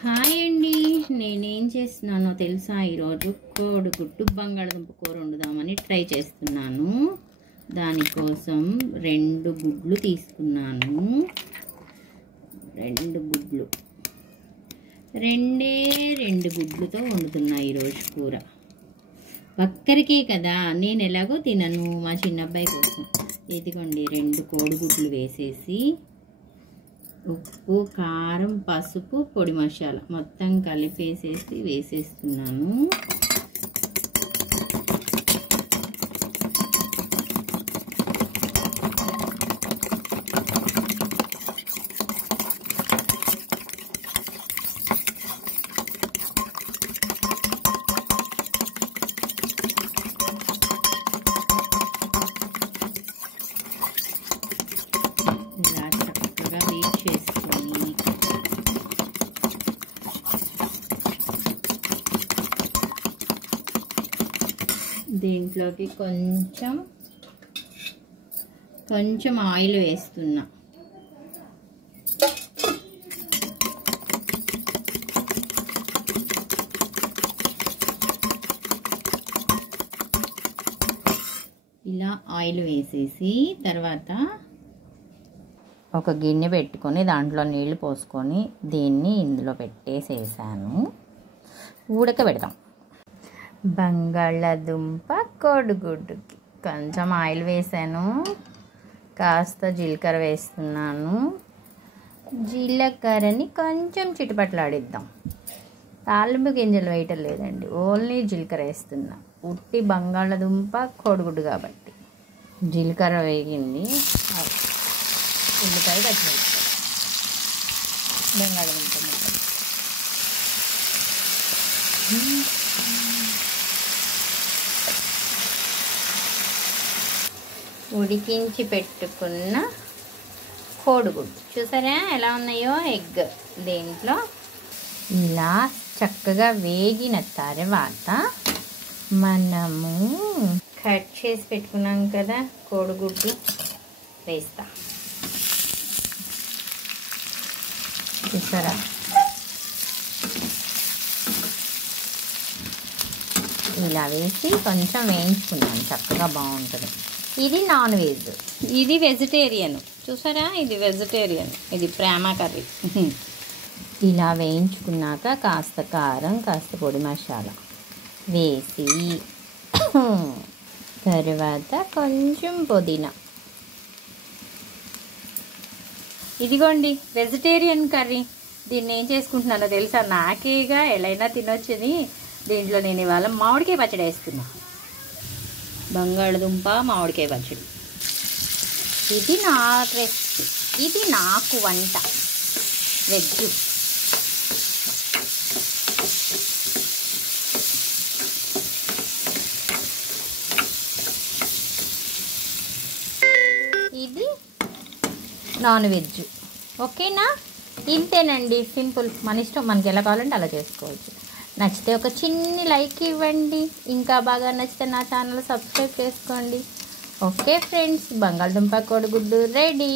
Hi అండి, నేనేం చేస్తున్నానో తెలుసా? ఈరోజు కోడిగుడ్డు బంగాళదుంప కూర వండుదామని ట్రై చేస్తున్నాను. దానికోసం 2 గుడ్లు తీసుకున్నాను. 2 గుడ్లు, 2 గుడ్లతో వండుతున్నా ఈరోజు కూర. ఒక్కరికే కదా, నేను ఎలాగో తినను, మా చిన్నబ్బాయి కోసం. ఇదిగోండి 2 కోడిగుడ్లు వేసేసి ఉప్పు, కారం, పసుపు, పొడి మసాలా మొత్తం కలిపేసేసి వేసేస్తున్నాను. దీంట్లోకి కొంచెం ఆయిల్ వేస్తున్నా. ఇలా ఆయిల్ వేసేసి తర్వాత ఒక గిన్నె పెట్టుకొని దాంట్లో నీళ్లు పోసుకొని దీన్ని ఇందులో పెట్టేసేసాను. ఉడకబెడతాం. బంగాళదుంప కోడిగుడ్డుకి కొంచెం ఆయిల్ వేసాను, కాస్త జీలకర్ర వేస్తున్నాను. జీలకర్రని కొంచెం చిటపట్లాడిద్దాం. తాలింపు గింజలు వేయటం లేదండి, ఓన్లీ జీలకర్ర వేస్తున్నా. ఉట్టి బంగాళదుంప కోడిగుడ్డు కాబట్టి. జీలకర్ర వేగింది. ఉల్లిపాయ పచ్చిమిరపకాయ, బంగాళదుంప ముక్కలు. ఉడికించి పెట్టుకున్న కోడిగుడ్డు చూసారా ఎలా ఉన్నాయో? ఎగ్ దీంట్లో ఇలా చక్కగా వేగిన తర్వాత మనము కట్ చేసి పెట్టుకున్నాం కదా కోడిగుడ్డు వేస్తా. చూసారా? ఇలా వేసి కొంచెం వేయించుకున్నాను, చక్కగా బాగుంటుంది. ఇది నాన్ వెజ్, ఇది వెజిటేరియన్. చూసారా? ఇది వెజిటేరియన్, ఇది ప్రేమ కర్రీ. ఇలా వేయించుకున్నాక కాస్త కారం, కాస్త పొడి మసాలా వేసి తర్వాత కొంచెం పుదీనా. ఇదిగోండి వెజిటేరియన్ కర్రీ. దీన్ని ఏం చేసుకుంటున్నానో తెలుసా? నాకేగా ఎలా తినొచ్చని దీంట్లో నేను ఇవాళ మామిడికాయ పచ్చడి వేస్తున్నా. బంగాళదుంప మామిడికాయ పచ్చడి. ఇది నా రెసిపీ, ఇది నాకు వంట. వెజ్. ఇది నాన్ వెజ్. ఓకేనా? ఇంతేనండి, సింపుల్. మన ఇష్టం, మనకి ఎలా కావాలంటే అలా చేసుకోవచ్చు. నచ్చితే ఒక చిన్ని లైక్ ఇవ్వండి. ఇంకా బాగా నచ్చితే నా ఛానల్ సబ్స్క్రైబ్ చేసుకోండి. ఓకే ఫ్రెండ్స్, బంగాళదుంప కోడిగుడ్డు రెడీ.